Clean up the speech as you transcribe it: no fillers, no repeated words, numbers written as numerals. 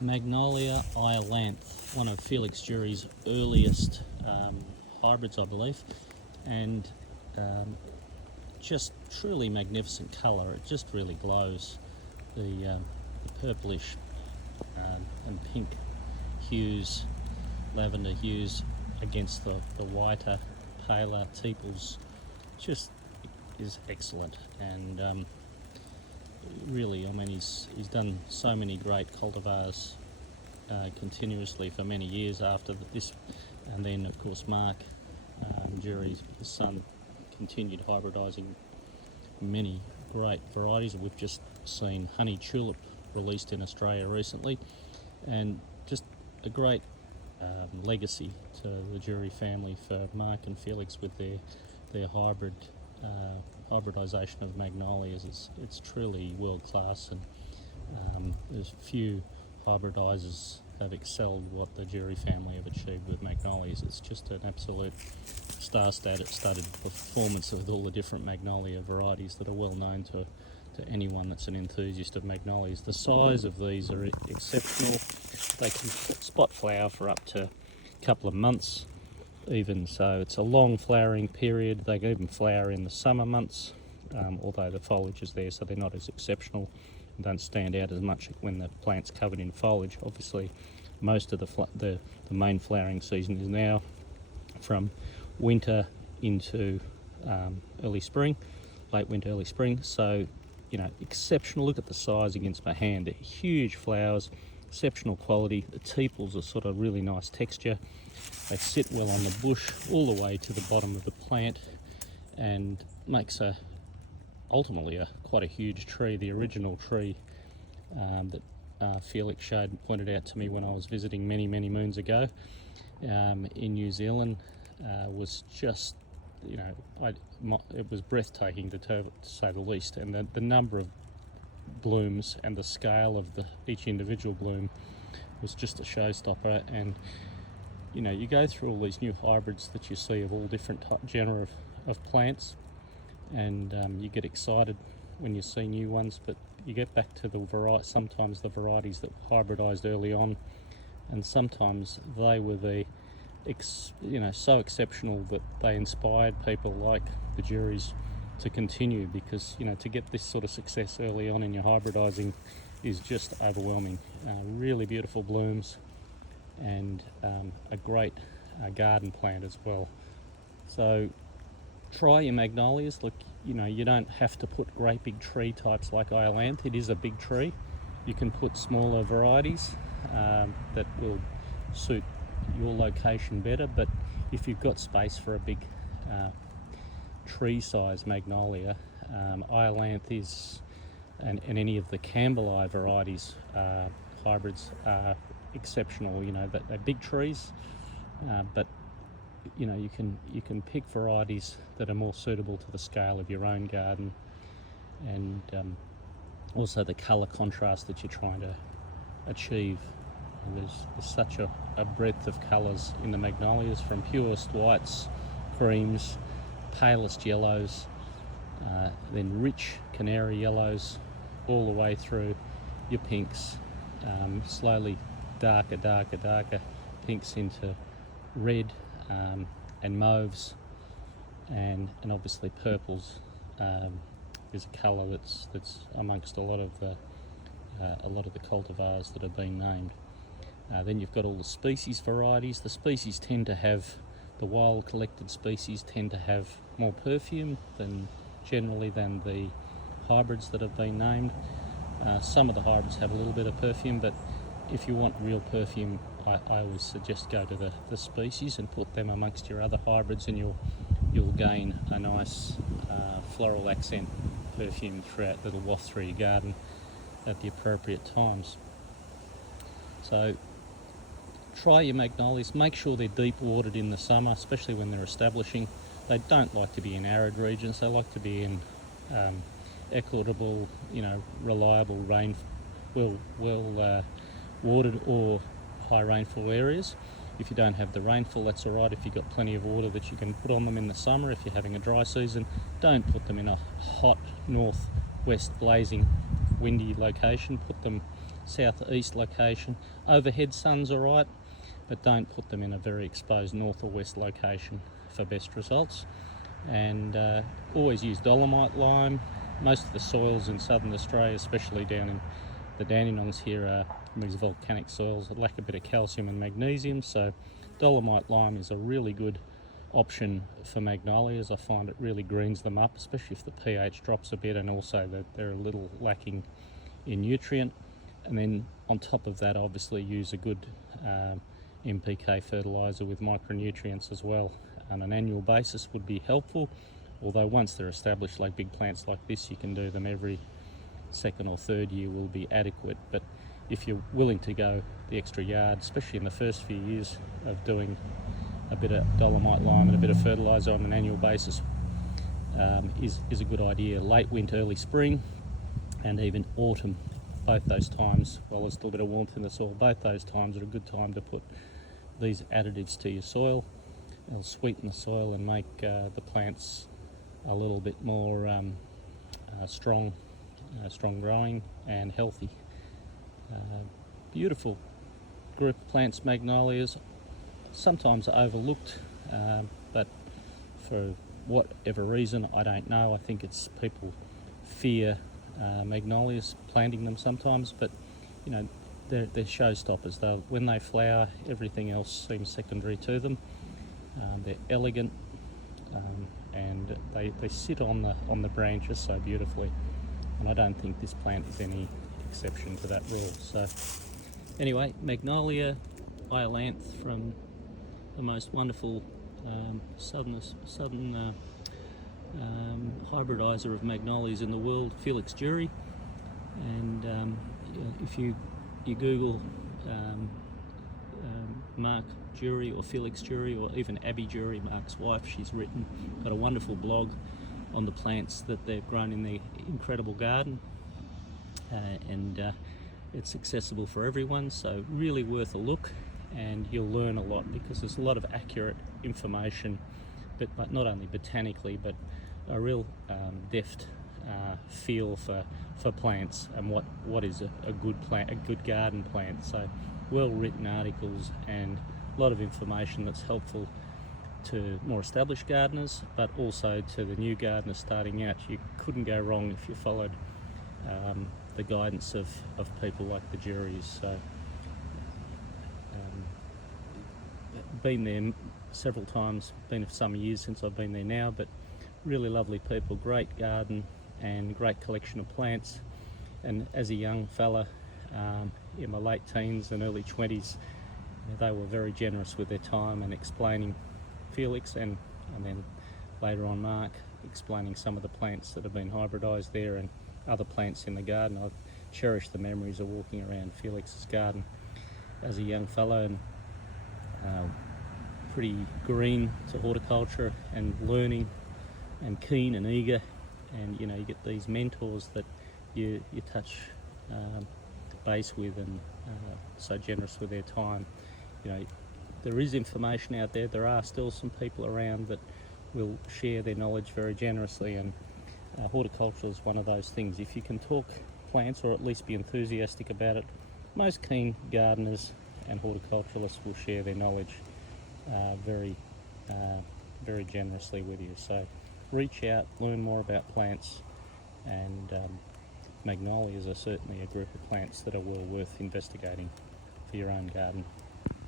Magnolia Iolanthe, one of Felix Jury's earliest hybrids, I believe, and just truly magnificent colour. It just really glows. The purplish and pink hues, lavender hues against the whiter, paler tepals, just is excellent. And really, I mean, he's done so many great cultivars continuously for many years after this, and then of course Mark Jury's son continued hybridising many great varieties. We've just seen Honey Tulip released in Australia recently, and just a great legacy to the Jury family for Mark and Felix with their hybridisation of Magnolias. It's truly world class, and there's few hybridisers have excelled what the Jury family have achieved with Magnolias. It's just an absolute star-studded performance with all the different Magnolia varieties that are well known to anyone that's an enthusiast of Magnolias. The size of these are exceptional. They can spot flower for up to a couple of months even, so it's a long flowering period. They can even flower in the summer months, although the foliage is there, so they're not as exceptional and don't stand out as much when the plant's covered in foliage. Obviously, most of the main flowering season is now from winter into early spring, late winter, early spring. So, you know, exceptional. Look at the size against my hand. They're huge flowers, exceptional quality. The tepals are sort of really nice texture. They sit well on the bush all the way to the bottom of the plant, and makes ultimately quite a huge tree. The original tree that Felix pointed out to me when I was visiting many moons ago in New Zealand was just, you know, it was breathtaking to say the least. And the number of blooms and the scale of each individual bloom was just a showstopper. And you know, you go through all these new hybrids that you see of all different genera of plants, and you get excited when you see new ones, but you get back to sometimes the varieties that were hybridized early on, and sometimes they were so exceptional that they inspired people like the Juries to continue, because, you know, to get this sort of success early on in your hybridizing is just overwhelming. Really beautiful blooms, and a great garden plant as well. So try your Magnolias. Look, you know, you don't have to put great big tree types like Iolanthe. It is a big tree. You can put smaller varieties that will suit your location better, but if you've got space for a big tree size Magnolia, Iolanthe is, and any of the Campbellii varieties, hybrids, are exceptional. You know, that they're big trees, but you know, you can pick varieties that are more suitable to the scale of your own garden, and also the colour contrast that you're trying to achieve. And there's such a breadth of colours in the Magnolias, from purest whites, creams, palest yellows, then rich canary yellows, all the way through your pinks, slowly darker pinks into red and mauves, and obviously purples is a colour that's amongst a lot of the cultivars that have been named. Then you've got all the species varieties. The species tend to have, the wild collected species tend to have more perfume than the hybrids that have been named. Some of the hybrids have a little bit of perfume, but if you want real perfume, I always suggest go to the species and put them amongst your other hybrids, and you'll gain a nice floral accent perfume throughout, that'll waft through your garden at the appropriate times. So try your Magnolias. Make sure they're deep watered in the summer, especially when they're establishing. They don't like to be in arid regions. They like to be in equitable, you know, reliable rain, well watered or high rainfall areas. If you don't have the rainfall, that's all right. If you've got plenty of water that you can put on them in the summer, if you're having a dry season, don't put them in a hot northwest blazing windy location. Put them southeast location. Overhead sun's alright, but don't put them in a very exposed north or west location for best results. And always use dolomite lime. Most of the soils in southern Australia, especially down in the Dandenongs here, are these volcanic soils that lack a bit of calcium and magnesium, so dolomite lime is a really good option for magnolias. I find it really greens them up, especially if the pH drops a bit, and also that they're a little lacking in nutrient. And then on top of that, obviously use a good NPK fertilizer with micronutrients as well. On an annual basis would be helpful, although once they're established, like big plants like this, you can do them every second or third year will be adequate. But if you're willing to go the extra yard, especially in the first few years of doing a bit of dolomite lime and a bit of fertilizer on an annual basis, is a good idea. Late winter, early spring, and even autumn, both those times, while there's still a bit of warmth in the soil, both those times are a good time to put these additives to your soil. They'll sweeten the soil and make the plants a little bit more strong growing and healthy. Beautiful group of plants, magnolias, sometimes overlooked, but for whatever reason, I don't know. I think it's people fear magnolias, planting them sometimes, but you know, they're showstoppers. When they flower, everything else seems secondary to them. They're elegant, and they sit on the branches so beautifully, and I don't think this plant is any exception to that rule. So anyway, Magnolia Iolanthe, from the most wonderful southern hybridizer of magnolias in the world, Felix Jury. And if you Google Mark Jury or Felix Jury, or even Abby Jury, Mark's wife, she's got a wonderful blog on the plants that they've grown in their incredible garden, and it's accessible for everyone, so really worth a look, and you'll learn a lot because there's a lot of accurate information, but not only botanically, but a real deft feel for plants and what is a good plant, a good garden plant. So well written articles and a lot of information that's helpful to more established gardeners, but also to the new gardeners starting out. You couldn't go wrong if you followed the guidance of people like the Juries. So been there several times, been some years since I've been there now, but really lovely people, great garden and great collection of plants. And as a young fella in my late teens and early 20s, they were very generous with their time and explaining, Felix and then later on Mark, explaining some of the plants that have been hybridized there and other plants in the garden. I've cherished the memories of walking around Felix's garden as a young fellow, and pretty green to horticulture and learning and keen and eager. And you know, you get these mentors that you touch base with, and so generous with their time. You know, there is information out there. There are still some people around that will share their knowledge very generously, and horticulture is one of those things. If you can talk plants, or at least be enthusiastic about it, most keen gardeners and horticulturalists will share their knowledge very generously with you. So reach out, learn more about plants, and magnolias are certainly a group of plants that are well worth investigating for your own garden.